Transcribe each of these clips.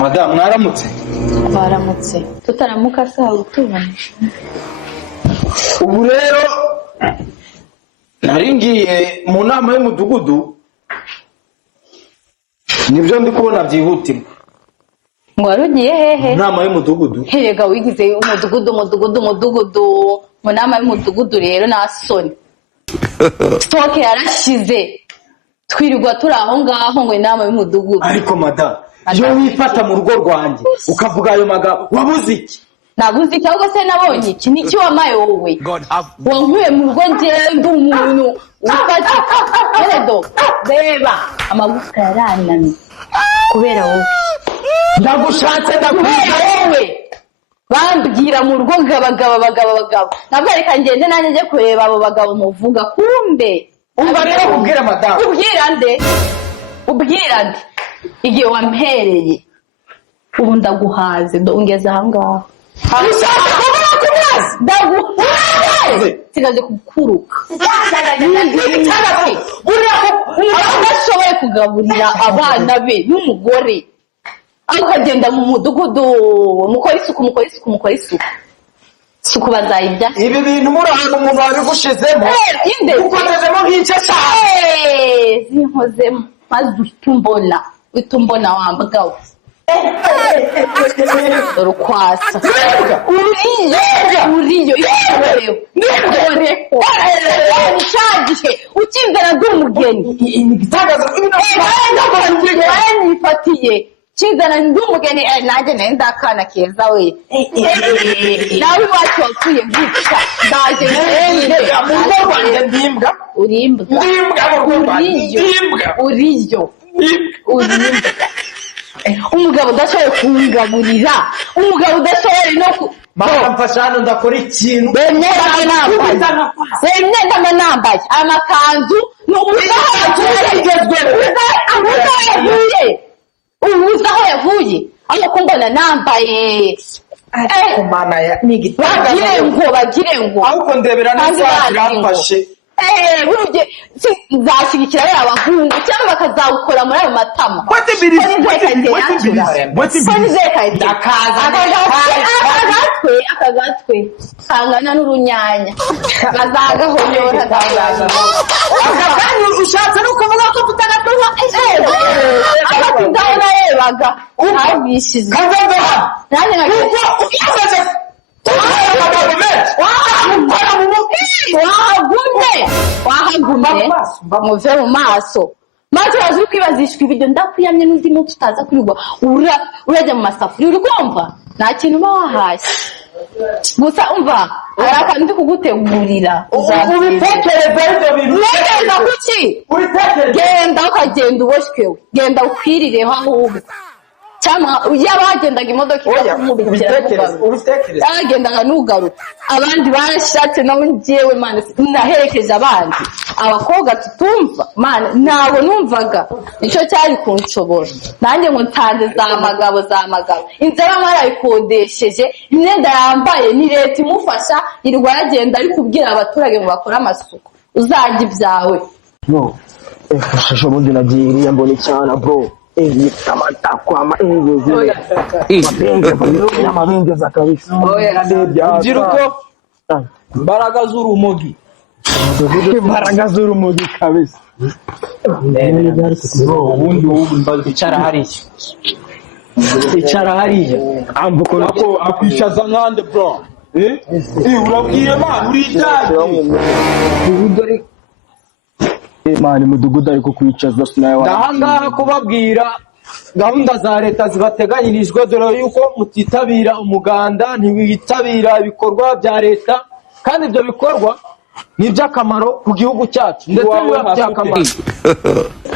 Madam mwaramutse. Baramutse. Tutaramuka sawa utubona. Ubu rero naringiye mu nama y'umudugudu nibyo ndi kubona byihutirwa. Ngo warugiye hehe? Nama y'umudugudu. Herega wigize umudugudu. Mu nama y'umudugudu rero nasoni. Stoke yarashize. Twirirwa turi aho ngaho ngo inama y'umudugudu. Ariko madam, yo wifata mu rugo rwanjye ukavuga ayo magambo wabuze iki? Nabuze iki ahubwo se nabonye iki niki wamaye wowe? Wankuye mu rugo njyewe ndi umuntu ufatika. Eredo, beba amagufwa yaranamye kubera wowe. Ndagushatse ndakubwira wowe. Bambwira mu rugo bagabo. Nabwo reka ngende nanjye nje kureba abo bagabo muvuga kumbe. Umva rero kubwira madam. Ubwira nde? Igihe wampereye. Ubu ndaguhaze ungeze aha ngaha. Ndaguhaze. Sigaje kukuruka. Udashoboye kugaburira abana be n'umugore. Ukagenda mu mudugudu mukora isuku. Suku bazayibya. Ibi bintu muri ahantu umuntu wabigushizemo. Inde. Ukozemo nk'icyo cyane. Zinkozemo. Maze utumbona wambagawe. Rukwasa. Uriyo. Nicyagihe ukindana ndi umugeni. Nifatiye. Kizana ndi umugeni nanjye nari ndakana keza we. Nawe iwacu wapfuye gutya. Ndaje ngende. Mu rugo rwanjye ndimbwa. Urimbwa. Uriyo. Umugabo udashoboye kungaburira. Umugabo udashoboye no ku Mama mfasha hano ndakora ikintu. Wemyenda nambaye amakanzu ubuze aho yavuye aho kumbona nambaye Mana ya bagire ngo ahubwo ndebera neza birafashe. Buruje nzashyigikira abahungu cyangwa bakazawukora muri ayo matama. Akagatwe kangana n'urunyanya bazagahonyora ushatse no kuvuga ko tutagatuha ndaho narebaga abishize nanjye wahagumye muve mu maso maze uraza uri kwibazishwa ibiryo ndakwiyamye n'undi munsi utaza kurirwa urajya mu masafuriya uri kumva nta kintu uba wahashye gusa umva hari akantu ndi kugutegurira ubitekereza ibyo bintu utekereza kuki genda ukagenda uboshywewe genda ukwirireho ahubwo cyangwa yaba hagendaga imodoka ikamubikira yagendaga n'ugaruka abandi barashatse nawe njyewe mana naherekeje abandi abakobwa tutumva mana ntabwo numvaga nicyo cyari kunshobora nanjye ngo ntanze za magabo inzara mwarayikodesheje imyenda yambaye ni leta imufasha yirirwa yagenda ari kubwira abaturage ngo bakore amasuku uzajya ibyawe shasho bundi nagiye mbona cyane bro nikamata kwa mabengeza kabisa Urugo imbaraga z'urumogi kabisa ubundi icara hariya ambuko nako akwishaza nkande bro urabwiye man uridaje Imana mudugudu ariko kwicaza sinaye ndahangaha kubabwira gahunda za leta zibateganyirijwe dore yuko mutitabira umuganda ntiwitabira ibikorwa bya leta kandi ibyo bikorwa ni iby'akamaro ku gihugu cyacu ndetse n'ibyakamaro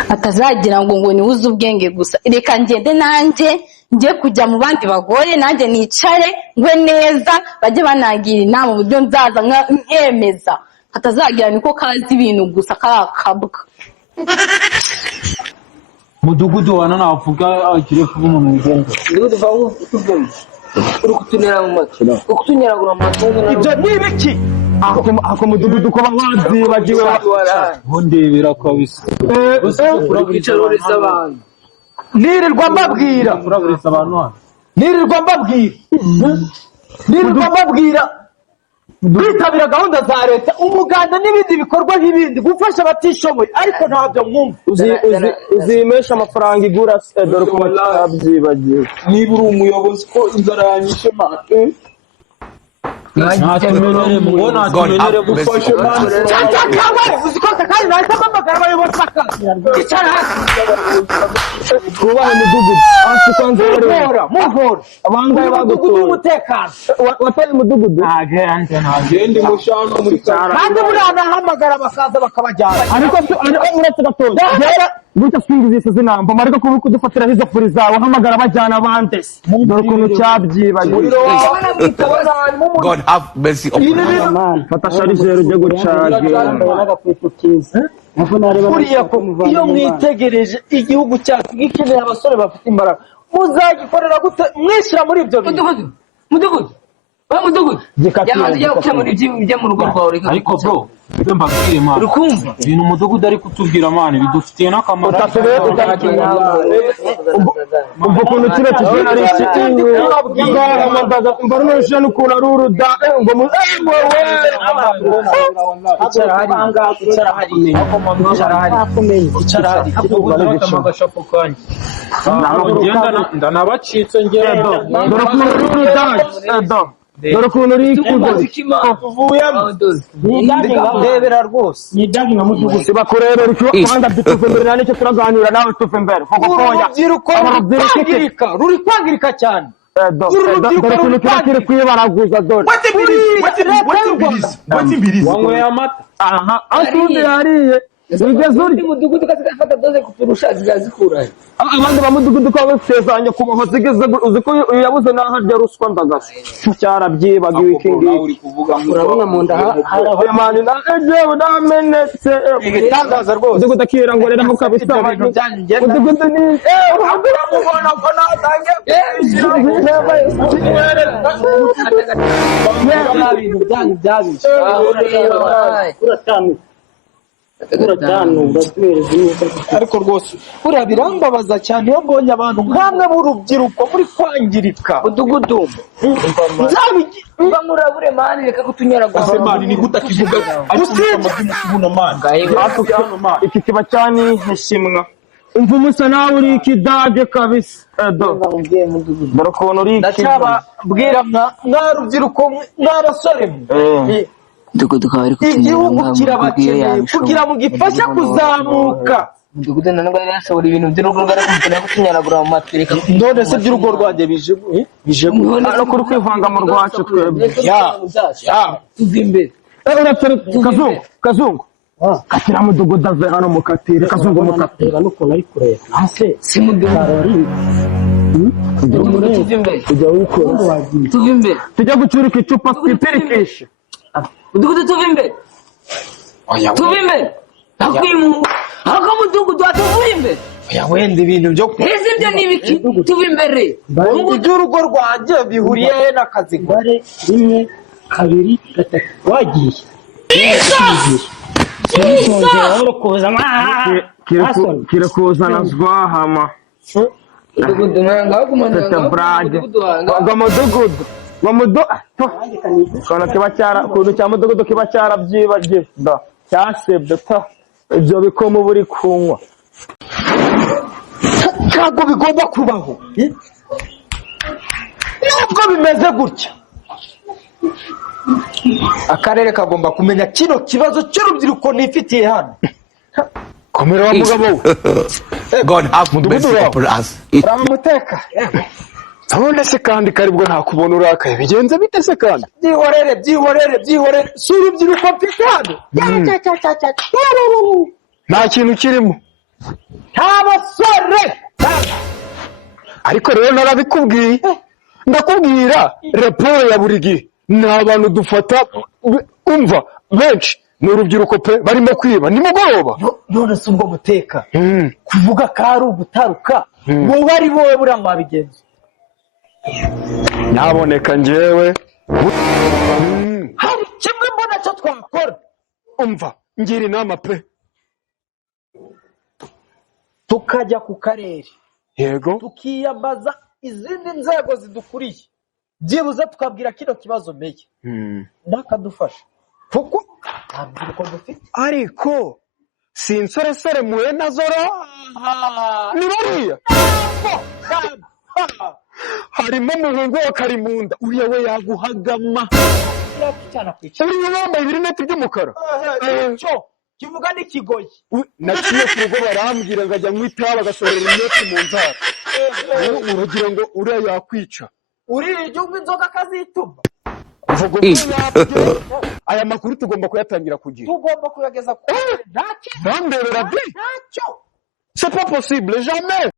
atazagira ngo ni uzi ubwenge gusa reka ngende nanjye njye kujya mu bandi bagore nanjye nicare ngwe neza bajye banagira inama uburyo nzaza nkemeza atazagira niko kazi ibintu gusa kakabwa mudugudu wana navuga agire kuba umuntu wigenza mudugudu vaho utuvumye uri kutunera mu makina ukutunyeragura mu makina ibyo ni ibiki ako mudugudu ko bazibagiwe ndebera kabisa kuraburiza abantu nirirwa mbabwira kuraburiza abantu hano nirirwa mbabwira kwitabira gahunda za leta umuganda n'ibindi bikorwa nk'ibindi gufasha abatishoboye ariko ntabyo mwumva uzimesha amafaranga igura dore ko babyibagiwe niba uri umuyobozi ko inzara yanyishe mate ntatumenyere gufashe mani uzikoze kandi nahita mpamagara abayobozi bakazi icara hasi twubahe umudugudu hasi kwanza muvora abangahe umudugudu w'umutekano wateye umudugudu ntagende mushano muri kandi buriya nahamagara bakaza bakabajyana ariko uretse gatoya gutya twingize zinamba mariko kudufatira hizo furi zawe hamagara bajyana abandi dore ukuntu cyabyibagiwe God have mercy upon us. fata sharijero ujye gucaga buriya ko iyo mwitegereje igihugu cyacu gikeneye abasore bafite imbaraga muzagikorera gute mwishyira muri ibyo bintu mudugudu yamaze ujya gukemura ibyo mu rugo rwawe ariko bro ibyo mbabwire mani urukumva ibintu umudugudu ari kutubwira mani bidufitiye n'akamaro umva ukuntu kino kigena ari information ukuntu ari uruda ngo ndanabacitse ngendo dore ukuntu uri uruda dore ukuntu uri ndebera rwose sibakurebera icyo rwanda dutuve imbere nicyo turaganira nawe tuve imbere urubyiruko ruri kwangirika cyane dore ikintu kiba kiri kwibaraguza dore wanyweye amata aha asundi yariye wigeze urya umudugudu kazigafata doze kuturusha zizazikurahe abandi bamudugudu ko basezanye kubaho zigeze uzi ko yabuze naho arya ruswa ndagasa cyarabyibagiwe iki ngiki urabona mu nda imana na ejewe namenetse ibitangaza rwose umudugudu akirangorera mu kabisa umudugudu ni uramubona ko natangiye ibintu byanyu byabishe ariko rwose buriya birambabaza cyane iyo mbonye abantu nk'amwe b'urubyiruko muri kwangirika mudugudu murabure mani reka kutunyaragura mani ni gutakivuga iki kiba cyaniheshimwa umva umusa nawe uri ikidage kabisa dore ukuntu uri ndacyababwira mwa rubyiruko mw'abasore igihugu kirabakeneye kugira ngo gifashe kuzamuka mudugudu nanone yari yashobora ibintu by'urugo rwari kumutera kutunyaragura mu matwi reka none se by'urugo rwanjye bije no kuri kwivanga mu rwacu twebwe tuva imbere kazungu katira mudugudu ave hano mukatire kazungu mukatire n'ukuntu ari kureba si mudugudu tuva imbere tujya gucurika icupa twipirikishe mudugudu tuva imbere ahubwo mudugudu tuvuye imbere wenda ibintu byo ese ibyo ni ibiki tuva imbere iby'urugo rwanjye bihuriye he n'akazi bare 1 2 3 wagiye kiri kuzana zwahama mudugudu nanga tete brage ngo ukuntu cya mudugudu kiba cyarabyibagiwe cyasebye ibyo bikomo buri kunywa ntabwo bigomba kubaho nubwo bimeze gutya akarere kagomba kumenya kino kibazo cy'urubyiruko nifitiye hano komera wa mugabo God have mercy upon us. uramuteka none se kandi karibwo ntakubona urakaye bigenze bite se kandi byihorere si urubyiruko mfite hano nta kintu kirimo nta basore ariko rero narabikubwiye ndakubwira raporo ya buri gihe ni abantu dufata umva benshi ni urubyiruko pe barimo kwiba nimugoroba none se ubwo guteka kuvuga ko ari ugutaruka wowe ari wowe buriya mwabigenza nyaboneka njyewe hari kimwe mbona cyo twakora umva ngira inama pe. tukajya ku karere Yego. tukiyambaza izindi nzego zidukuriye byibuze tukabwira kino kibazo meye nakadufasha kuko ntabwo uko dufite ariko si insoresore muhe nazo ni bariya harimo umuhungu wa Karimunda uriya we yaguhagama uriya wambaye ibirineti by'umukara icyo kivuga n'ikigoyi naciye ku rugo barambwira ngo ajya mwitaho bagasorera imyotsi mu nzara uragira ngo uriya yakwica uriya igihugu inzoga akazituma aya makuru tugomba kuyatangira kugira tugomba kuyageza ku ntandebera bye ntacyo c'est pas possible jamais